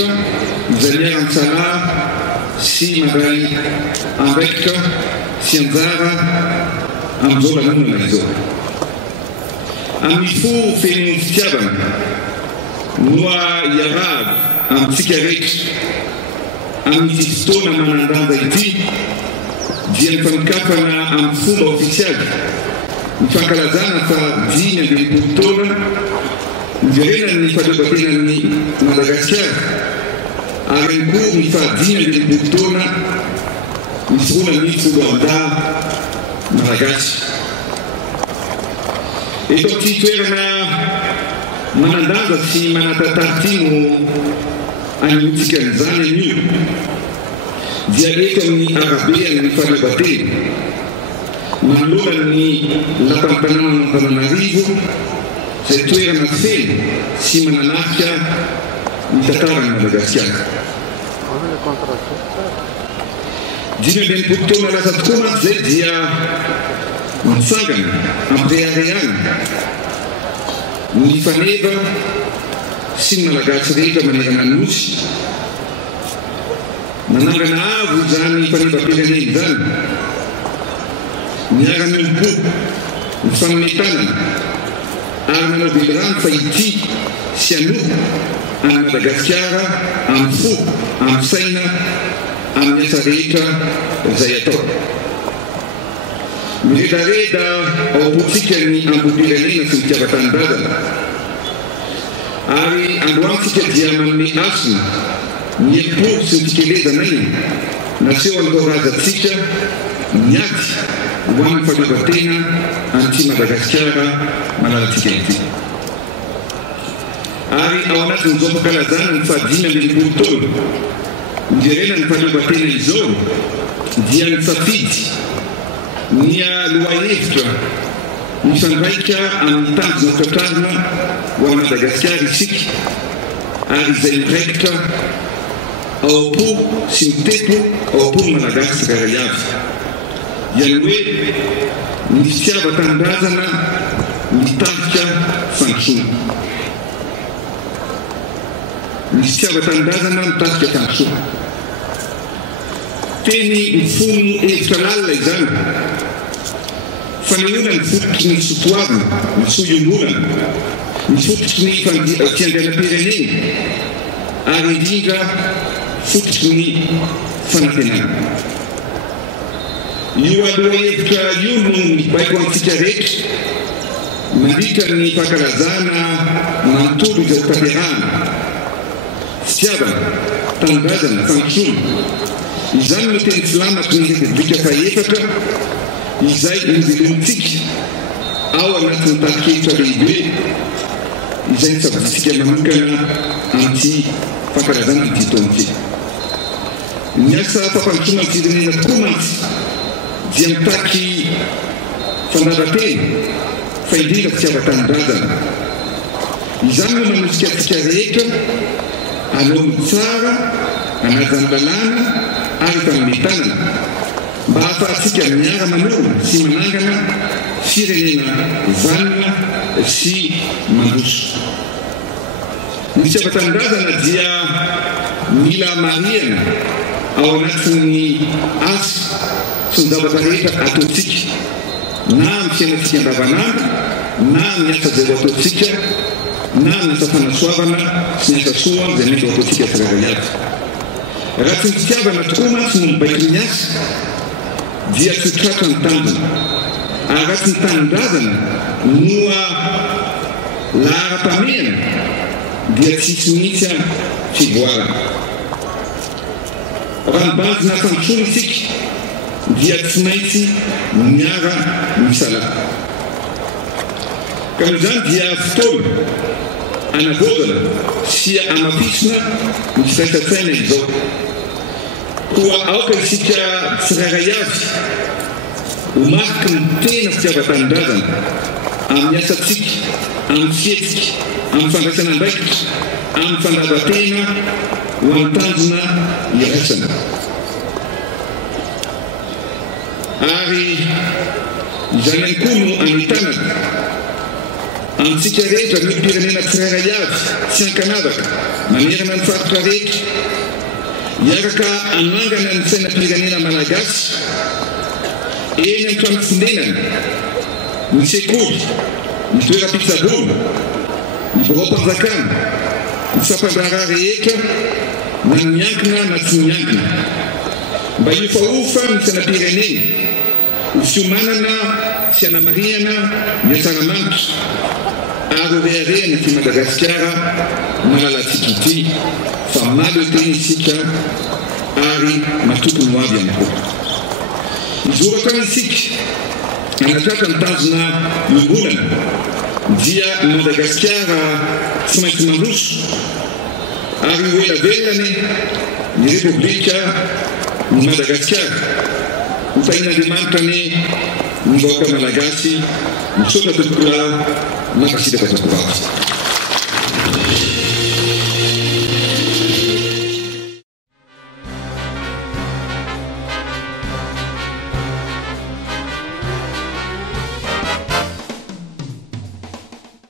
rehetra izay miara-misala sy mandray andraikitra sy anjara amin'izao lanonana izao. Amin'ny fo fenon'ny fitiavana noa iarahaba amintsika rehetra amin'ity fotoana manandanja ity dia ny fanikafana amin'ny fomba ofisialy ny fankalazana fa 5 taona niverenany ny fahaleovan-tenan'ny Madagasikara ary ihany koa ny fa 5 taona niforonan'ny foloam-da malagasy. Eto amin'ity toerana manandanja sy manatantara no anontsika izany anio dia eto amin'ny arabe amin'ny fahaleovan-tena manoloana ny lapan'ny tanànan'Antananarivo izay toerana feno sy mananafika ny tantaran'i Madagasikara. 5 taona lasa tokoa mantsy izay dia mitsangana ampirehareana ny faneva sy ny malagasy rehetra manerana ny nosy. Manangana avo izany fanevam-pirenena izany miara-miompo ny fanometanana ary manao velirano fa ity sy anohy any Madagasikara amin'ny fo, amin'ny saina, amin'ny asa rehetra izay atao. Miredareda ao am-potsika ny ambom-pirenena sy ny fitiavan-tanindrazana ary androantsika dia manome asina ny hepo sy ny fikelezana iny naseho an'itorazantsika miady ho amin'ny fahaleovan-tena an'ity Madagasikara manaratsika ity. Ary ao anatin'izao fankalazana ny fa 5 taona niverena ny fahaleovan-tena izao dia nisafidy ny lohahevitra mifandraika amin'ny tanjona tratrarina ho an'i Madagasikara isika ary izay miraikitra ao am-po sy mitepo ao am-pony malagasy tsirairay avy. Iany hoe ny fitiavan-tanindrazana mitarika fandrosoana. Ny fitiavan-tanindrazana mitarika fandrosoana. Teny mifono hevitra lalina izany. Fanehoana ny fototry ny sotoavina, ny soionolana, ny fototry ny fiandrianam-pirenena ary indrindra fototry ny fanantenana. Io aloha-hevitra io no mibaiko antsika rehetra mandritra ny fankalazana manontolo izay tanterahana, fitiavana, tanindrazana, fandrosoana. Izany no teny filamatra ny Repoblika faha-efatra izay novelontsika ao anatin'ny tarikhevitra lehibe izay nitsabontsika manokana amin'ity fankalazana ity taona ity. Ny asa fampandrosoana ny firenena tokoa mantsy dia mitaky fandavan-tena fa indrindra fitiavan-tanindrazana. Izany no manosika antsika rehetra hanao ny tsara, hanajany lalàna ary fanometanana mba hahafahantsika miara-manoro sy manangana firenena vanona sy mandroso. Ny fitiavan-tanindrazana dia mila mariana ao anatin'ny asa sy ny zavatra rehetra ataontsika na amin'ny fiainantsika andavanandro na amin'ny asa izay ho ataontsika na amin'ny asa fanasoavana sy ny asa soa izay mety ho ataontsika tsirairay avy. Raha tsy ny fitiavana tokoa mantsy no mibaiko ny asa dia tsy tratra ny tanjona. Ary raha tsy ny tanindrazana noa lahara-pameana dia tsisy mihitsy fivoarana. Raha nibanjina fandrosoana isika dia tsy maintsy miara misala. Ka noho izany dia fotoana anavôdana sy amafisina ny firaisan-tsaina izao. Koa aoka isika tsirairay avy ho mariky ny tena fitiavan-tanindrazana amin'ny asantsika, amin'ny fietsika, amin'ny fandraisana andraikitra, amin'ny fandavan-tena ho amin'ny tanjona iraisana. Ary izany ihany koa no anitanana antsika rehetra ny pirenena tsirairay avy sy ankanavaka manerana ny faritra rehetra hiaraka anangana ny sainam-pirenena malagasy eny amin'ny trano fonenana, ny sekoly, ny toeram-pitsaboana, ny borao-panjakana, ny sampandràra rehetra na ny miankina na tsy miankina mba iofaofa ny sainam-pirenena ho fiomanana sy hanamariana ny atsaramanitra ary reharehana ity Madagasikara malalantsika ity fa malo teny isika ary matokony ho avy ihany koa. Izoratra isika anatratra ny tanjona iombonana dia Madagasikara tsy maintsy mandroso ary ho ela velany ny Repoblika ny Madagasikara ho tahin'Andriamanitra ny vahoaka malagasy misaotra tokola mankasitraka tokoa.